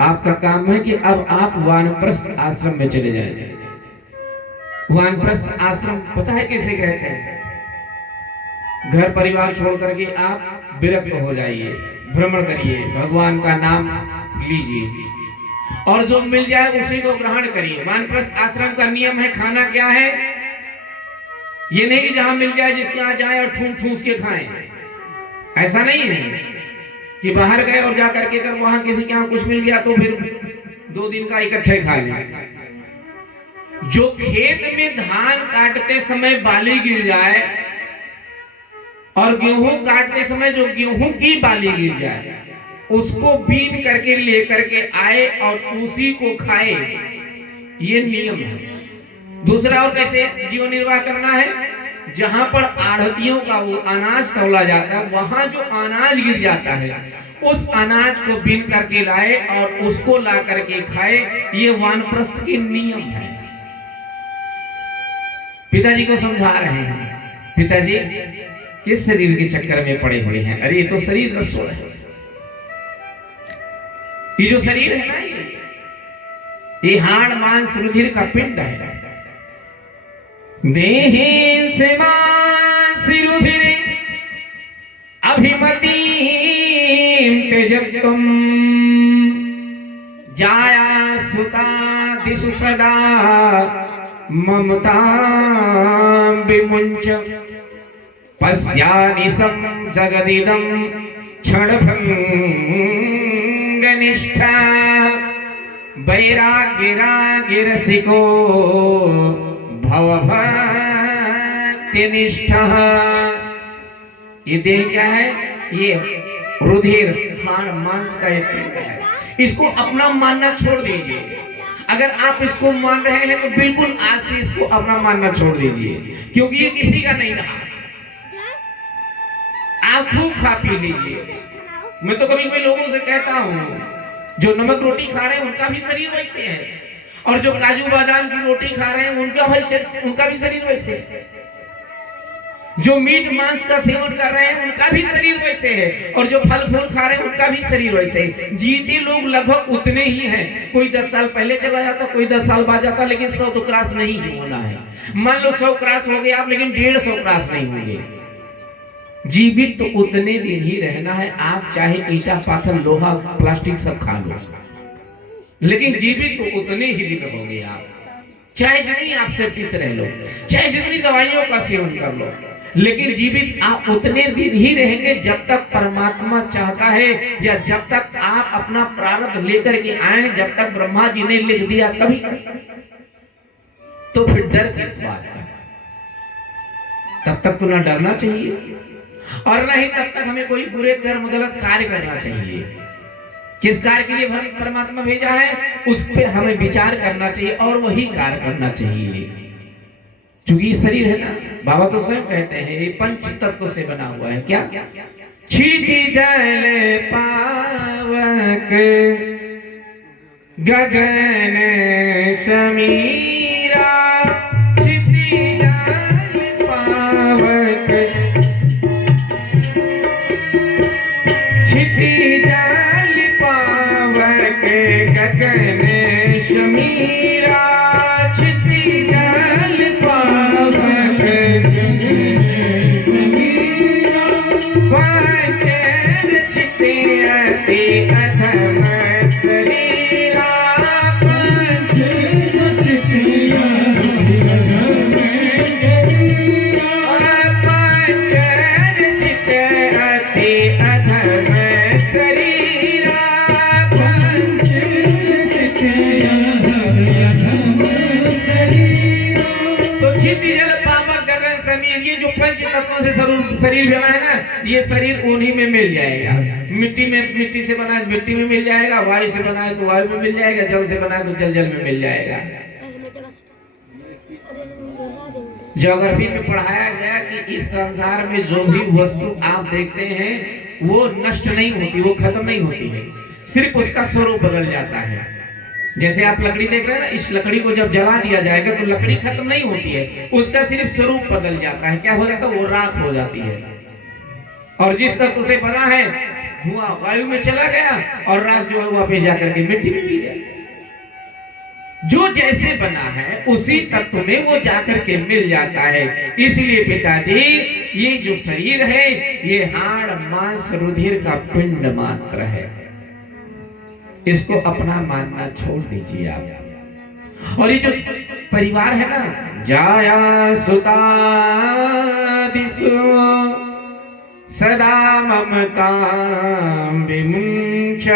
आपका काम है कि अब आप वानप्रस्थ आश्रम में चले जाएं। वानप्रस्थ आश्रम पता है किसे कहते हैं? घर परिवार छोड़ करके आप विरक्त हो जाइए, भ्रमण करिए, भगवान का नाम लीजिए और जो मिल जाए उसी को ग्रहण करिए। वानप्रस्थ आश्रम का नियम है, खाना क्या है? ये नहीं कि जहां मिल जाए जिसके यहाँ जाए और ठूस ठूस के खाएं। ऐसा नहीं है कि बाहर गए और जाकर के कर वहां किसी के यहाँ कुछ मिल गया तो फिर 2 दिन का इकट्ठे खा लिया। जो खेत में धान काटते समय बाली गिर जाए और गेहूं काटते समय जो गेहूं की बाली गिर जाए उसको बीन करके लेकर के आए और उसी को खाए, ये नियम है। दूसरा और कैसे जीवन निर्वाह करना है? जहां पर आढ़तियों का वो अनाज तौला जाता है वहां जो अनाज गिर जाता है उस अनाज को बीन करके लाए और उसको ला करके खाए, ये वानप्रस्थ के नियम है। पिताजी को समझा रहे हैं, पिताजी किस शरीर के चक्कर में पड़े हुए हैं? अरे ये तो शरीर रसोड़ है, ये जो शरीर है ना ये हाड़ मांस रुधिर का पिंड है। देहि से मांस रुधिर अभिमति त्यजक्तुम जाया सुता दिशु सदा ममता विमुंच पश्यानि सम जगदिदं क्षणभंग निष्ठा वैराग्यरागिरसिको भवभक्ति निष्ठा। ये देह क्या है? ये रुधिर हाड़ मांस का एक पिंड है। इसको अपना मानना छोड़ दीजिए। अगर आप इसको मान रहे हैं तो बिल्कुल आज से इसको अपना मानना छोड़ दीजिए, क्योंकि ये किसी का नहीं रहा। आप खूब खा पी लीजिए। मैं तो कभी कभी लोगों से कहता हूँ जो नमक रोटी खा रहे हैं उनका भी शरीर वैसे है, और जो काजू बादाम की रोटी खा रहे हैं उनका भी शरीर वैसे है। जो मीट मांस का सेवन कर रहे हैं उनका भी शरीर वैसे है, और जो फल फूल खा रहे हैं उनका भी शरीर वैसे है। जीते लोग लगभग उतने ही हैं। कोई 10 साल पहले चला जाता, कोई 10 साल बाद जाता, लेकिन 100 तो क्रॉस नहीं होना है। मान लो 100 क्रॉस हो गए आप, लेकिन 150 क्रॉस नहीं होंगे। जीवित तो उतने दिन ही रहना है। आप चाहे ईटा पाथर लोहा प्लास्टिक सब खा लो, लेकिन जीवित तो उतने ही दिन रहोगे आप। चाहे जितनी आप सेफ्टी से रह लो, चाहे जितनी दवाइयों का सेवन कर लो, लेकिन जीवित आप उतने दिन ही रहेंगे जब तक परमात्मा चाहता है, या जब तक आप अपना प्रारब्ध लेकर के आए। जब तक ब्रह्मा जी ने लिख दिया तभी तो फिर डर किस बात का? तब तक तो ना डरना चाहिए और ना ही तब तक हमें कोई बुरे कर्म गलत कार्य करना चाहिए। किस कार्य के लिए परमात्मा भेजा है उस पे हमें विचार करना चाहिए और वही कार्य करना चाहिए। चूंकि शरीर है ना, बाबा तो स्वयं कहते हैं ये पंच तत्व से बना हुआ है। क्या? क्षिति जल पावक गगन समीरा, क्षिति जल पावक क्षिति जल पावक गगन समीरा, क्षिति जल पावक गगन समीरा, पंचर चिते अति अधम शरीरा, पंचर चिते अति अधम शरीरा, पंचर चिते अति अधम शरीरा, पंचर चिते अधम शरीरा। तो क्षिति जल पावक गगन समीर, ये जो पंच तत्वों से शरीर बना है ना, ये शरीर उन्हीं में मिल जाएगा। मिट्टी से बना है मिट्टी में मिल जाएगा, वायु से बना है तो वायु में मिल जाएगा, जल से बना है तो जल में मिल जाएगा। ज्योग्राफी में पढ़ाया गया कि इस संसार में जो भी वस्तु आप देखते हैं वो नष्ट नहीं होती, वो खत्म नहीं होती है, सिर्फ उसका स्वरूप बदल जाता है। जैसे आप लकड़ी देख रहे हैं ना, इस लकड़ी को जब जला दिया जाएगा तो लकड़ी खत्म नहीं होती है, उसका सिर्फ स्वरूप बदल जाता है। क्या हो जाता है? वो राख हो जाती है। और जिस तत्व से बना है धुआं वायु में चला गया और राख जो है वापस जाकर के मिट्टी में मिल गया। जो जैसे बना है उसी तत्व में वो जाकर के मिल जाता है। इसलिए पिताजी ये जो शरीर है ये हाड़ मांस रुधिर का पिंड मात्र है, इसको अपना मानना छोड़ दीजिए आप। और ये जो परिवार है ना, जाया सुता दिसु सदा ममता विमुंच,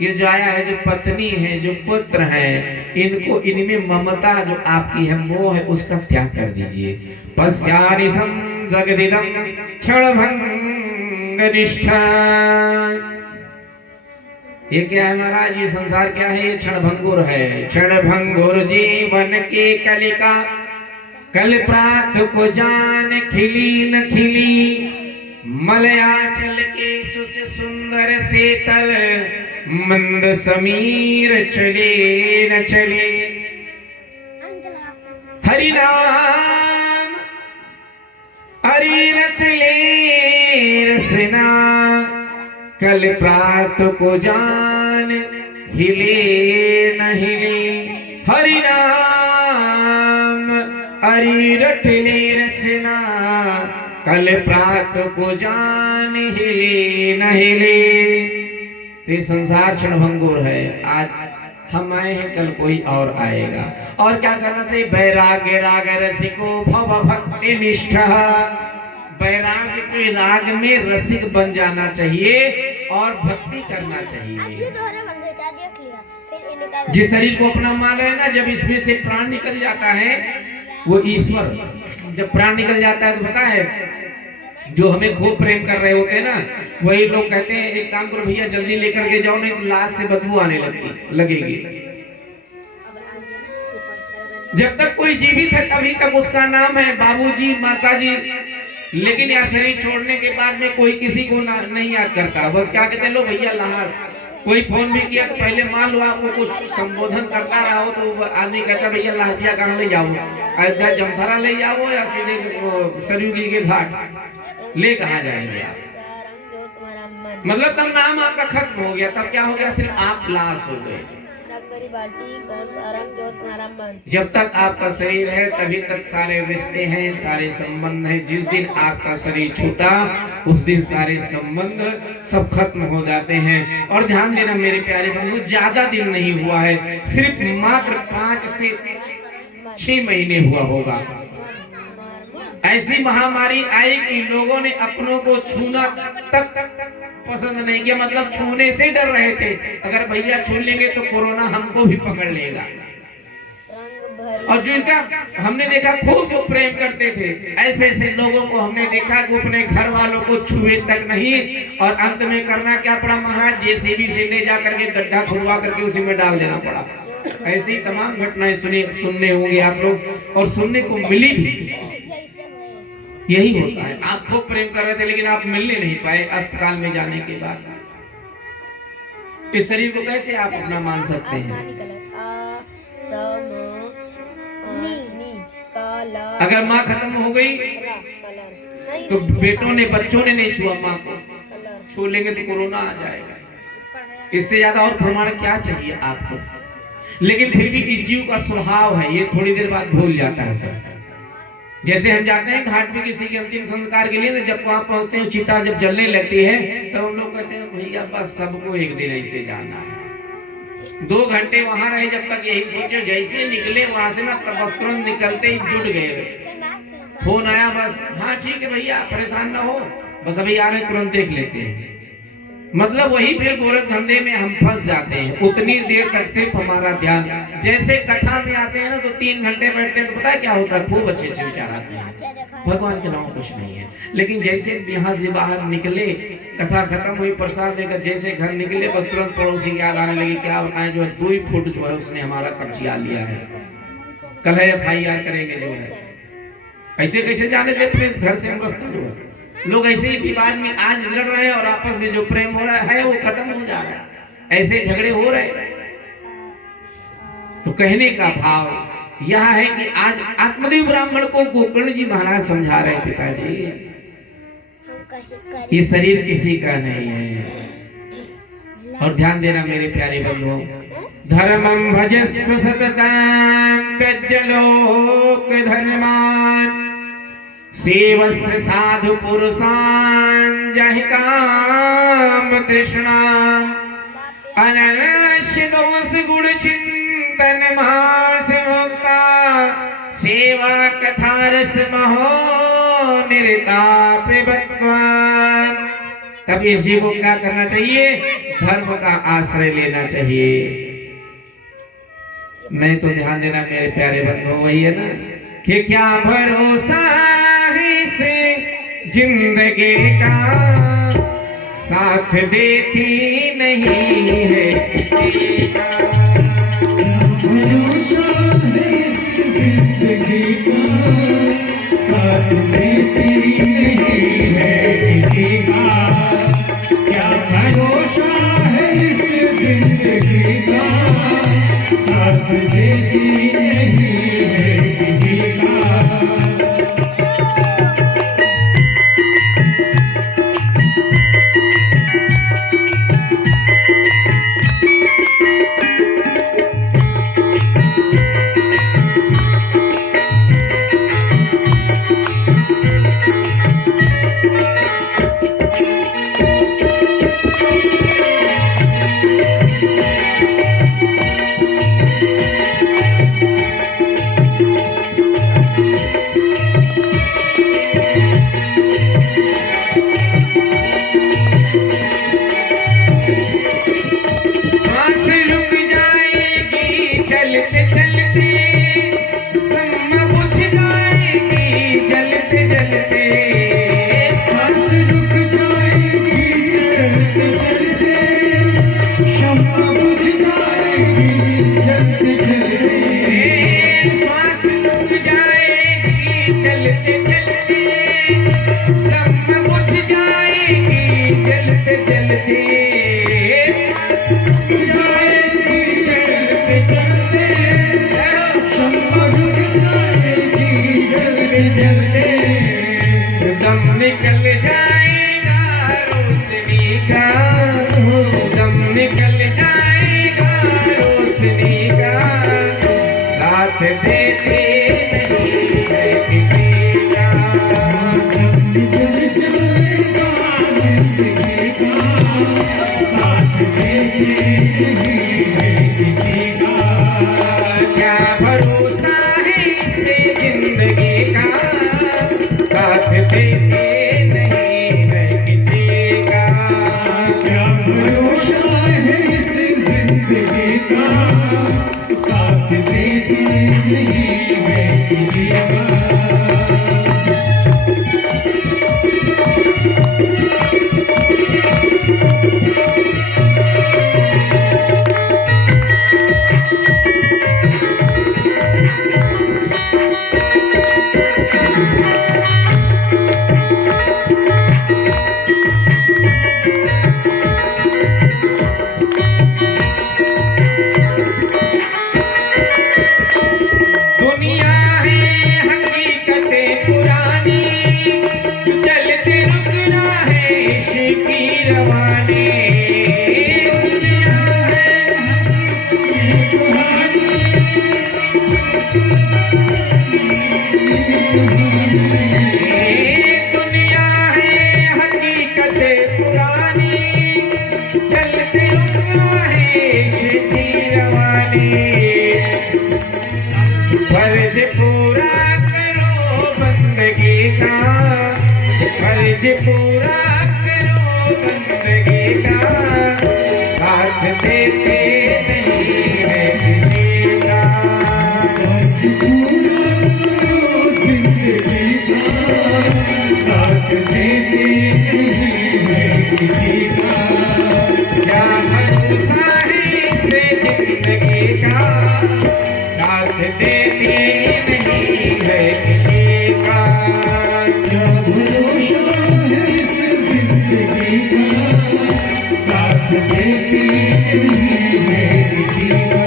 ये जो आया है, जो पत्नी है, जो पुत्र है, इनको इनमें ममता जो आपकी है, मोह है, उसका त्याग कर दीजिए। पश्यानिसं जगदिदं क्षणभंग निष्ठा, ये क्या है महाराज, ये संसार क्या है, ये क्षणभंगुर है। क्षणभंगुर जीवन की कलिका, कल प्रात को जान खिली न खिली, मलयाचल के सुच सुंदर शीतल, मंद समीर चले न चले। हरि नाम हरि रट ले रसना, कल प्रात को जान हिले न हिले। हरि नाम हरि रट ले रसना, कल प्रात को जान हिले न हिले। ये संसार क्षणभंगुर है, आज हम आए हैं, कल कोई और आएगा। और क्या करना चाहिए, वैराग्य राग रसिको भव भक्ति निष्ठा, वैराग्य के राग में रसिक बन जाना चाहिए और भक्ति करना चाहिए। जिस शरीर को अपना मान रहे हैं ना, जब इसमें से प्राण निकल जाता है, वो ईश्वर जब प्राण निकल जाता है तो पता है, जो हमें खूब प्रेम कर रहे होते हैं ना, वही लोग कहते हैं एक काम करो भैया जल्दी लेकर के जाओ, नहीं तो लाश से बदबू आने लगेगी। जब तक कोई जीवित है तभी तक उसका नाम है बाबूजी, माताजी, लेकिन यह शरीर छोड़ने के बाद में कोई किसी को नहीं याद करता। बस क्या कहते हैं लोग, भैया लाश। कोई फोन भी किया तो पहले मान लो आपको कुछ संबोधन करता रहा हो तो आदमी कहता भैया लाशिया कहाँ ले जाओ, अयोध्या जमथरा ले जाओ या सीधे सरयू के घाट ले कहा जाएंगे आप। मतलब तब नाम आपका खत्म हो गया, तब क्या हो गया, सिर्फ आप लाश हो गए। जब तक आपका शरीर है तभी तक सारे रिश्ते हैं, सारे संबंध हैं। जिस दिन आपका शरीर छूटा उस दिन सारे संबंध सब खत्म हो जाते हैं। और ध्यान देना मेरे प्यारे बंधु, ज्यादा दिन नहीं हुआ है, सिर्फ मात्र 5 से 6 महीने हुआ होगा। ऐसी महामारी आई कि लोगों ने अपनों को छूना तक पसंद नहीं किया, मतलब छूने से डर रहे थे, अगर भैया छू लेंगे तो कोरोना हमको भी पकड़ लेगा। और जिनका हमने देखा खूब जो प्रेम करते थे, ऐसे ऐसे लोगों को हमने देखा कि अपने घर वालों को छुए तक नहीं, और अंत में करना क्या पड़ा महाराज, जेसीबी से ले जाकर के गड्ढा खुदवा करके उसी में डाल देना पड़ा। ऐसी तमाम घटनाएं सुनने होंगे आप लोग, और सुनने को मिली भी। यही होता है, आप खूब प्रेम कर रहे थे लेकिन आप मिलने नहीं पाए अस्पताल में जाने के बाद। इस शरीर को कैसे आप अपना मान सकते हैं? अगर माँ खत्म हो गई तो बेटों ने, बच्चों ने नहीं छुआ माँ को, छू लेंगे तो कोरोना आ जाएगा। इससे ज्यादा और प्रमाण क्या चाहिए आपको? लेकिन फिर भी इस जीव का स्वभाव है, ये थोड़ी देर बाद भूल जाता है सर। जैसे हम जाते हैं घाट पे किसी के अंतिम संस्कार के लिए ना, जब वहां पहुंचते हैं चिता जब जलने लगती है तब हम लोग कहते हैं भैया बस सबको एक दिन ऐसे जाना है। 2 घंटे वहां रहे, जब तक यही सोचो, जैसे निकले वहां से ना तब वस्त्रों निकलते ही जुट गए। फोन आया, बस हाँ ठीक है भैया परेशान ना हो, बस अभी आ रहे तुरंत देख लेते हैं। मतलब वही फिर गोरख धंधे में हम फंस जाते हैं। उतनी देर तक सिर्फ हमारा ध्यान, जैसे कथा में आते हैं ना तो 3 घंटे बैठते हैं तो पता है क्या होता है, खूब अच्छे विचार आते हैं, भगवान के नाम कुछ नहीं है। लेकिन जैसे यहाँ से बाहर निकले, कथा खत्म हुई, प्रसाद देकर जैसे घर निकले, बस तुरंत पड़ोसी की याद आने लगी, क्या बताएं जो है 2 फुट जो है उसने हमारा कब्जा लिया है, कल FIR करेंगे जो है। ऐसे कैसे जाने देते घर से हम रास्ता जो है। लोग ऐसे ही विवाद में आज लड़ रहे हैं और आपस में जो प्रेम हो रहा है वो खत्म हो जा रहा है, ऐसे झगड़े हो रहे हैं। तो कहने का भाव यह है कि आज आत्मदेव ब्राह्मण को गोकर्ण जी महाराज समझा रहे, पिताजी ये शरीर किसी का नहीं है। और ध्यान देना मेरे प्यारे बंधुओं, धर्मं भजस्व सततं त्यज्य लोक धर्मान् सेवस्य साधु पुरुषान् जहि काम तृष्णा अनन्य दोष गुण चिंतन मास मुक्ता सेवा कथा रस महो निरताप बत्वान। तब इस जीव को क्या करना चाहिए? धर्म का आश्रय लेना चाहिए। नहीं तो ध्यान देना मेरे प्यारे बंधुओं, वही है ना कि क्या भरोसा है इस जिंदगी का, साथ देती नहीं है किसी का। भरोसा है इस जिंदगी का, साथ देती नहीं है किसी का। क्या भरोसा है इस जिंदगी का, साथ देती नहीं है किसी का। निकल जाएगा रोशनी का, दम निकल जाएगा रोशनी का, साथ देते नहीं है किसी का। दम निकल जाएगा जिंदगी का, साथ देते नहीं है किसी का। क्या भरोसा है इस जिंदगी का, साथ देते साथ देती नहीं है किसी का। दुनिया है हकीकत पुरानी, चलते रवानी। फर्ज पूरा करो बंदगी का, फर्ज पूरा करो बंदगी का, साथ देते नहीं है किसी का। फर्ज पूरा करो जिंदगी का, साथ देते नहीं है किसी का। क्या भरोसा है इस जिंदगी का, साथ देती नहीं है किसी का। क्या भरोसा है इस जिंदगी का, साथ देती नहीं है किसी का।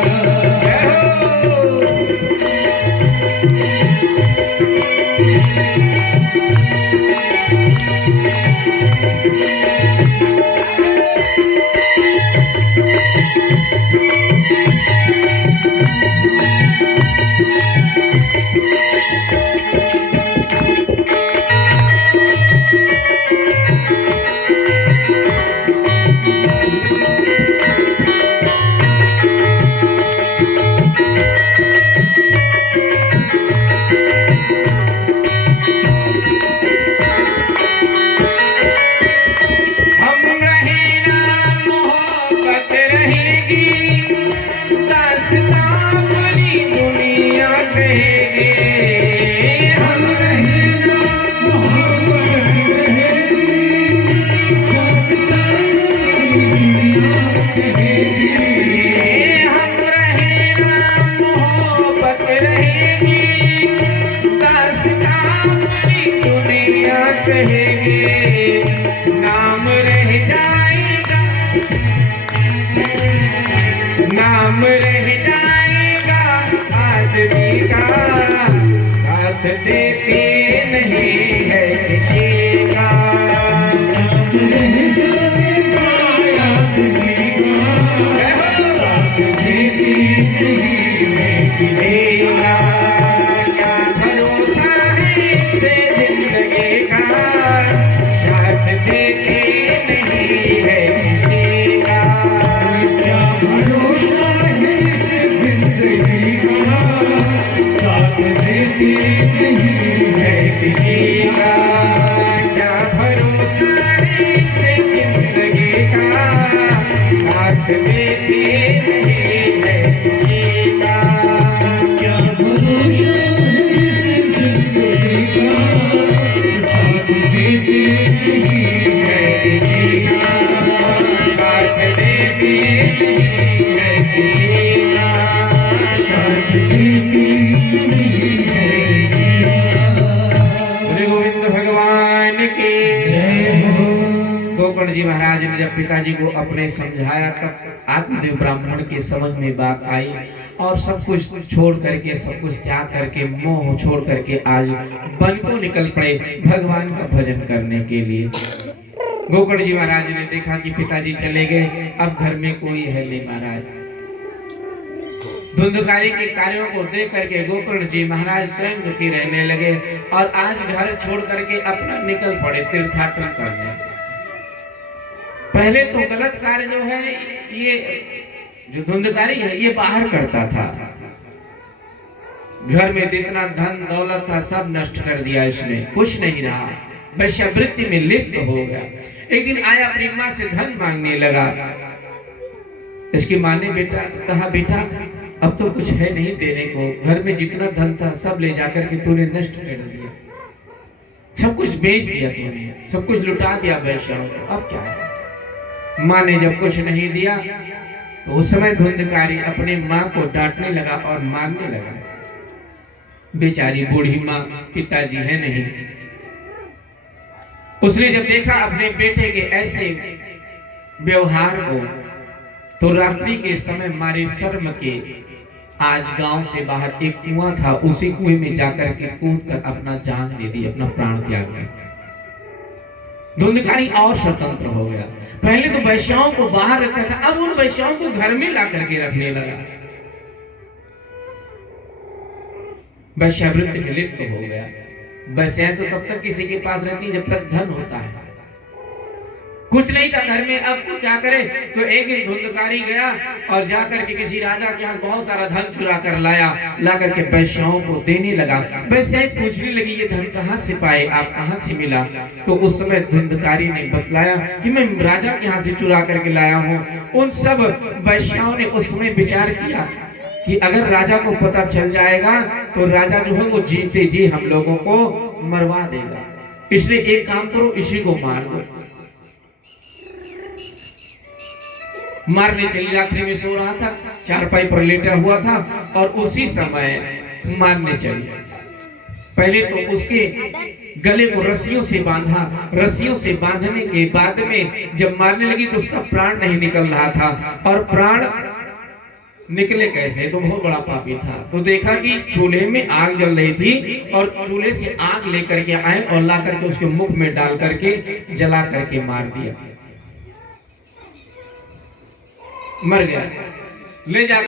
रहेगी, दास्तां पूरी दुनिया कहेगी। हम रहना मोहब्बत रहेगी, दास्तां पूरी दुनिया कहेगी। हम रहना मोहब्बत रहेगी, दास्तां पूरी दुनिया कहेगी। नाम रह जाएगा, नाम रह जाएगा आदमी का, साथ देते नहीं है किसी का। नाम रह जाएगा आदमी का, साथ देते नहीं है किसी का। क्या भरोसा है इससे जिंदगी का, साथ देते नहीं है किसी का। क्या भरोसा है इस जिंदगी का, साथ देते नहीं है किसी का। क्या भरोसा है इस जिंदगी का, साथ देते नहीं है किसी का। क्या भरोसा है इस जिंदगी का, साथ देते नहीं है किसी का। साथ देते नहीं है किसी का, साथ देते नहीं है किसी का। श्री गोविंद भगवान की जय हो। गोकर्ण जी महाराज ने जब पिताजी को अपने समझाया तब आत्मदेव ब्राह्मण के समझ में बात आई और सब कुछ छोड़ करके, सब कुछ त्याग करके, मोह छोड़ करके आज वन को निकल पड़े भगवान का भजन करने के लिए। गोकर्ण जी महाराज ने देखा कि पिताजी चले गए, अब घर में कोई है नहीं महाराज। धुंधकारी के कार्यों को देख करके गोकर्ण जी महाराज स्वयं दुखी रहने लगे और आज घर छोड़ करके अपना निकल पड़े तीर्थाटन करने। पहले तो गलत कार्य जो है ये जो धुंधकारी है ये बाहर करता था, घर में जितना धन दौलत था सब नष्ट कर दिया इसने, कुछ नहीं रहा, वैश्यावृत्ति में लिप्त हो गया। एक दिन आया अपनी माँ से धन मांगने लगा। इसकी माँ ने कहा बेटा अब तो कुछ है नहीं देने को, घर में जितना धन था सब ले जाकर के तूने नष्ट कर दिया, सब कुछ बेच दिया तूने, सब कुछ लुटा दिया वैश्याओं को, अब क्या है। माँ ने जब कुछ नहीं दिया तो उस समय धुंधकारी अपने माँ को डांटने लगा और मारने लगा। बेचारी बूढ़ी माँ, पिताजी है नहीं। उसने जब देखा अपने बेटे के ऐसे व्यवहार को तो रात्रि के समय मारे शर्म के आज गांव से बाहर एक कुआं था, उसी कुएं में जाकर के कूद कर अपना जान दे दी, अपना प्राण त्याग दिया। धुंधकारी और स्वतंत्र हो गया। पहले तो वैश्याओं को बाहर रखता था, अब उन वैश्याओं को घर में ला करके रखने लगा। वैश्यावृत्ति में लिप्त हो गया। वैश्याएं तो तब तक किसी के पास रहती जब तक धन होता है, कुछ नहीं था घर में, अब तो क्या करे। तो एक दिन धुंधकारी गया और जाकर के किसी राजा के यहाँ बहुत सारा धन चुरा कर लाया, ला करके वैश्याओं को देने लगा। वैश्याएं पूछने लगी ये धन कहाँ से पाए, आप कहाँ से मिला। तो उस समय धुंधकारी ने बतलाया कि मैं राजा के यहाँ से चुरा करके लाया हूँ। उन सब वैश्याओं ने उस समय विचार किया कि अगर राजा को पता चल जाएगा तो राजा जो है वो जीते जी हम लोगों को मरवा देगा, इसलिए एक काम करो इसी को मार दो। मारने चली, रात्रि में सो रहा था, चारपाई पर लेटा हुआ था और उसी समय मारने चली। पहले तो उसके गले को रस्सियों से बांधा, रस्सियों से बांधने के बाद में जब मारने लगी तो उसका प्राण नहीं निकल रहा था। और प्राण निकले कैसे, तो बहुत बड़ा पापी था। तो देखा कि चूल्हे में आग जल रही थी और चूल्हे से आग लेकर के आए और ला करके उसके मुख में डाल करके जला करके मार दिया, मर गया। ले जा